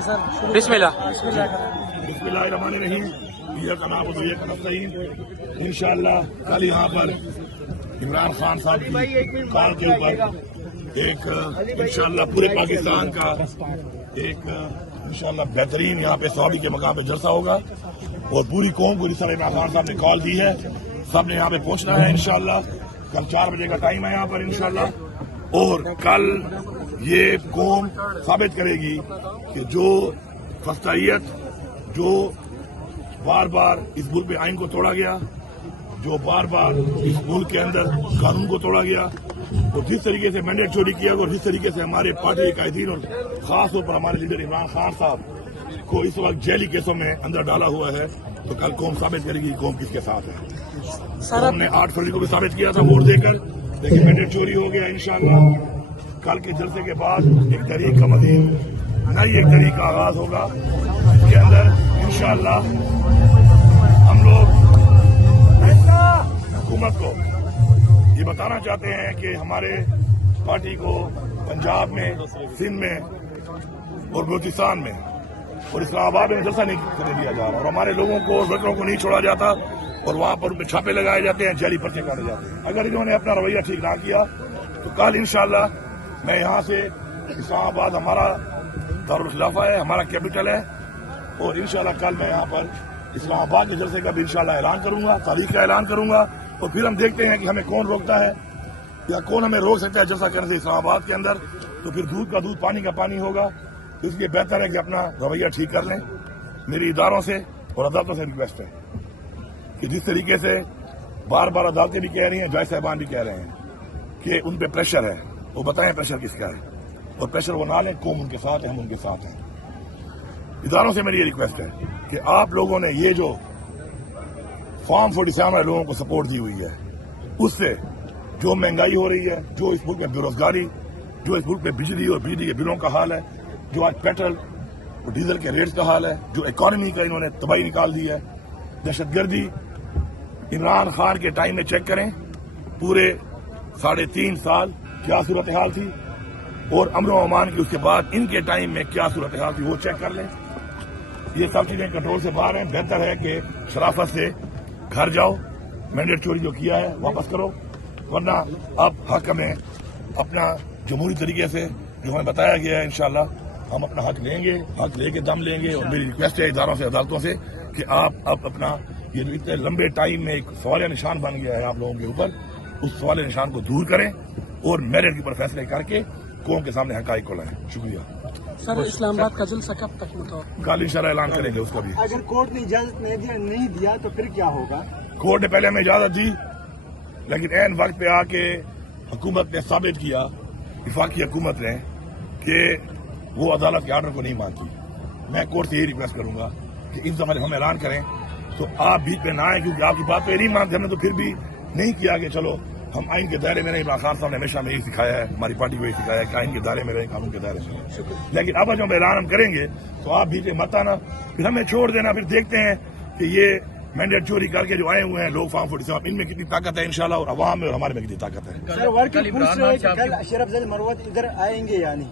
بسم اللہ बिस्मिल्लाहिर्रहमानिर्रहीम। इंशाअल्लाह कल यहाँ पर इमरान खान साहब की कॉल के ऊपर एक इंशाअल्लाह पूरे पाकिस्तान का एक इंशाअल्लाह बेहतरीन यहाँ पे सवाबी के मकाम पे जलसा होगा और पूरी कौम को जिस तरह इमरान खान साहब ने कॉल दी है सब ने यहाँ पे पहुँचना है इंशाअल्लाह। कल 4 बजे का टाइम है यहाँ पर इंशाअल्लाह और कल ये कौम साबित करेगी कि जो फस्तायत जो बार बार इस मुल्क में आइन को तोड़ा गया, जो बार बार इस मुल्क के अंदर कानून को तोड़ा गया और जिस तरीके से मैंडेट चोरी किया गया और जिस तरीके से हमारे पार्टी के कायदीन और खास तौर पर हमारे लीडर इमरान खान साहब को इस वक्त जेली केसों में अंदर डाला हुआ है, तो कल कौम साबित करेगी कौम किसके साथ है। हमने 8 फरवरी को भी साबित किया था वोट देकर, लेकिन मैंडेट चोरी हो गया। इंशाअल्लाह कल के जलसे के बाद एक तरीक का मजीद नई एक तरीक का आगाज होगा, इसके अंदर इंशाअल्लाह हम लोग हुकूमत को ये बताना चाहते हैं कि हमारे पार्टी को पंजाब में, सिंध में और बलूचिस्तान में और इस्लामाबाद में जलसा नहीं करने दिया जा रहा और हमारे लोगों को वर्करों को नहीं छोड़ा जाता और वहां पर उनके छापे लगाए जाते हैं, जेली पर्चे काटे जाते हैं। अगर इन्होंने अपना रवैया ठीक ना किया तो कल इंशाअल्लाह मैं यहाँ से इस्लामाबाद हमारा दारुल खिलाफा है, हमारा कैपिटल है और इंशाअल्लाह कल मैं यहाँ पर इस्लामाबाद के जलसे का भी इंशाअल्लाह ऐलान करूंगा, तारीख का ऐलान करूंगा और फिर हम देखते हैं कि हमें कौन रोकता है या कौन हमें रोक सकता है जलसा करने से इस्लामाबाद के अंदर। तो फिर दूध का दूध पानी का पानी होगा, तो इसलिए बेहतर है कि अपना रवैया ठीक कर लें। मेरी इदारों से और अदालतों से रिक्वेस्ट है कि जिस तरीके से बार बार अदालतें भी कह रही हैं, जज साहबान भी कह रहे हैं कि उन पर प्रेशर है, वो बताएं प्रेशर किसका है और प्रेशर वो ना लें, कौम उनके साथ है, हम उनके साथ हैं। इदारों से मेरी ये रिक्वेस्ट है कि आप लोगों ने ये जो फॉर्म 47 वाले लोगों को सपोर्ट दी हुई है, उससे जो महंगाई हो रही है, जो इस मुल्क में बेरोजगारी, जो इस मुल्क में बिजली और बिजली के बिलों का हाल है, जो आज पेट्रोल और डीजल के रेट्स का हाल है, जो इकॉनमी का इन्होंने तबाही निकाल दी है, दहशतगर्दी इमरान खान के टाइम में चेक करें, पूरे 3.5 साल क्या सूरत हाल थी और अमन व अमान की उसके बाद इनके टाइम में क्या सूरत हाल थी वो चेक कर लें। ये सब चीजें कंट्रोल से बाहर हैं। बेहतर है कि शराफत से घर जाओ, मैंडेट चोरी जो किया है वापस करो, वरना अब हक में अपना जमहूरी तरीके से जो हमें बताया गया है इंशाअल्लाह हम अपना हक लेंगे, हक लेके दम लेंगे। और मेरी रिक्वेस्ट है इदारों से, अदालतों से कि आप अब अपना ये जो इतने लंबे टाइम में एक सवाल निशान बन गया है आप लोगों के ऊपर, उस सवाल निशान को दूर करें और मेरिट के ऊपर फैसले करके कौम के सामने हकाइक को लाएं। शुक्रिया सर। इस्लामाबाद का जलसा कब तक मुताबिक? कल इंशाअल्लाह ऐलान करेंगे उसका भी। अगर कोर्ट ने इजाजत नहीं दिया तो फिर क्या होगा? कोर्ट ने पहले हमें इजाजत दी, लेकिन ऐन वक्त पे आके हुकूमत ने साबित किया, वफाकी हुकूमत ने, कि वो अदालत के आर्डर को नहीं मानती। मैं कोर्ट से यही रिक्वेस्ट करूंगा कि इस दफा हम ऐलान करें तो आप बीच पे ना आए, क्योंकि आपकी बात पे नहीं मानते। हमने तो फिर भी नहीं किया कि चलो हम आइन के दायरे में नहीं। इमरान खान साहब ने हमेशा में यही सिखाया है, हमारी पार्टी को यही सिखाया है कि आइन के दायरे में रहे, कानून के दायरे में। लेकिन अब जब ऐलान हम करेंगे तो आप बीच में मत आना, फिर हमें छोड़ देना। फिर देखते हैं कि ये मैंडेट चोरी करके जो आए हुए हैं लोग फॉर्म 47, इनमें कितनी ताकत है इंशाल्लाह और अवाम में और हमारे में कितनी ताकत है। सर, अशरफ जल मरवत इधर आएंगे या नहीं?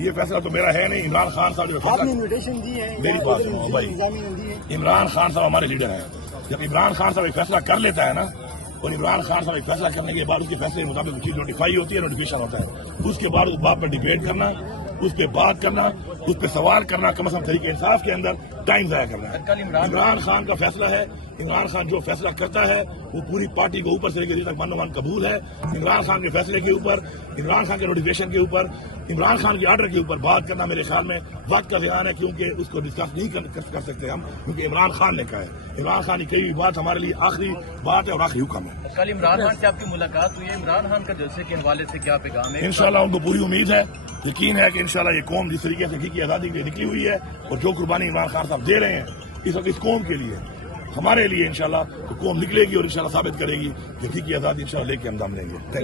ये फैसला तो मेरा है नहीं। इमरान खान साहब जो आपने इन्विटेशन दी है, मेरी बात सुनो भाई, इमरान खान साहब हमारे लीडर हैं। जब इमरान खान साहब एक फैसला कर लेता है ना, और इमरान खान साहब एक फैसला करने के बाद उसके फैसले के मुताबिक चीज नोटिफाई होती है, नोटिफिकेशन होता है, उसके बाद उस बात पर डिबेट करना, उस पर बात करना, उस पर सवाल करना, कम से कम तरीके इंसाफ के अंदर टाइम जाया करना है। इमरान खान का फैसला है, इमरान खान जो फैसला करता है वो पूरी पार्टी को ऊपर से लेकर नीचे तक मन कबूल है। इमरान खान के फैसले के ऊपर, इमरान खान के नोटिफिकेशन के ऊपर, इमरान खान के आर्डर के ऊपर बात करना मेरे ख्याल में वक्त का ध्यान है, क्योंकि उसको डिस्कस नहीं कर सकते हम, क्योंकि इमरान खान ने कहा है। इमरान खान की कही हुई बात हमारे लिए आखिरी बात है और आखिरी हुक्म है। कल इमरान खान से आपकी मुलाकात हुई है, इमरान खान का जलसे के हवाले से क्या पैगाम है? इंशाल्लाह उनको पूरी उम्मीद है, यकीन है कि इंशाल्लाह ये कौम जिस तरीके से की आज़ादी के लिए निकली हुई है और जो कुर्बानी इमरान खान साहब दे रहे हैं इस वक्त इस कौम के लिए, हमारे लिए इंशाल्लाह तो कौम निकलेगी और इंशाल्लाह साबित करेगी कि आज़ादी इंशाल्लाह लेके हम दम लेंगे।